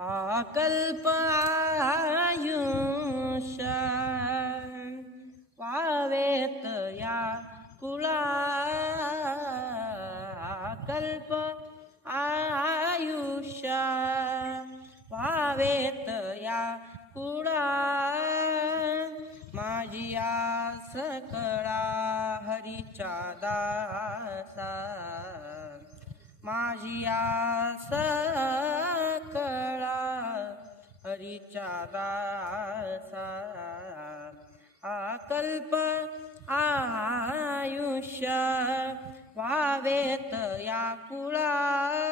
हा कल्प आयुष्य वावेत या कुळा कल्प आयुष्य वावेत या कुळा माझी आस कळा हरीच्या दासा माझी आस कळा हरीच्या दासा कल्प आयुष्य वावेत या कुळा